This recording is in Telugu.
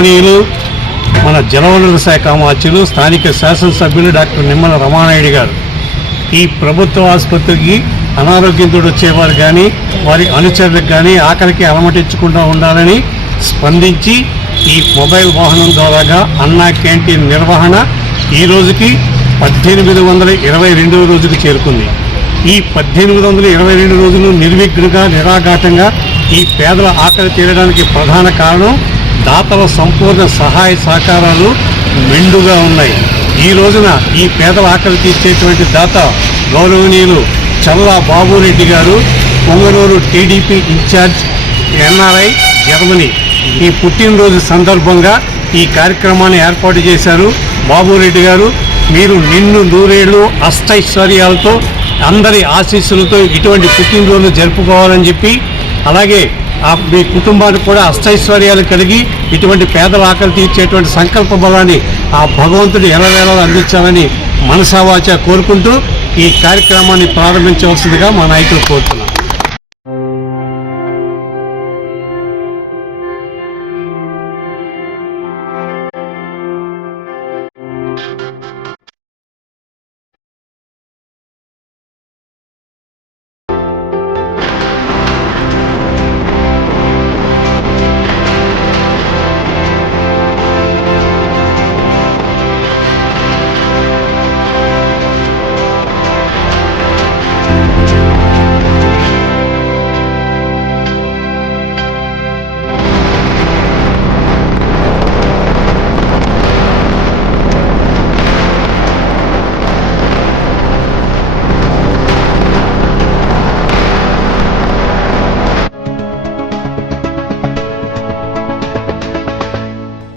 గౌరవనీయులు మన జలవనరుల శాఖ అమాత్యులు స్థానిక శాసనసభ్యులు డాక్టర్ నిమ్మల రమానాయుడు గారు ఈ ప్రభుత్వ ఆసుపత్రికి అనారోగ్యంతో వచ్చేవారు కానీ వారి అనుచరులకు కానీ ఆఖరికి అలమటించకుండా ఉండాలని స్పందించి ఈ మొబైల్ వాహనం ద్వారాగా అన్నా క్యాంటీన్ నిర్వహణ ఈ రోజుకి 1822 రోజుకు చేరుకుంది. ఈ 1822 రోజులు నిర్విఘ్నంగా నిరాఘాటంగా ఈ పేదల ఆకలి తీరడానికి ప్రధాన కారణం దాతల సంపూర్ణ సహాయ సహకారాలు మెండుగా ఉన్నాయి. ఈ రోజున ఈ పేదల ఆకలి తీర్చేటువంటి దాత గౌరవనీయులు చల్లా బాబురెడ్డి గారు, Punganur TDP incharge NRI Germany ఈ పుట్టినరోజు సందర్భంగా ఈ కార్యక్రమాన్ని ఏర్పాటు చేశారు. బాబురెడ్డి గారు, మీరు నిన్ను నూరేళ్లు అష్టైశ్వర్యాలతో అందరి ఆశీస్సులతో ఇటువంటి పుట్టినరోజు జరుపుకోవాలని చెప్పి, అలాగే మీ కుటుంబానికి కూడా అష్టైశ్వర్యాలు కలిగి ఇటువంటి పేదల ఆకలి తీర్చేటువంటి సంకల్ప బలాన్ని ఆ భగవంతుడు ఎల్లవేళలా అందించాలని మనసావాచ కోరుకుంటూ ఈ కార్యక్రమాన్ని ప్రారంభించవలసిందిగా మా నాయకులు కోరుతున్నారు.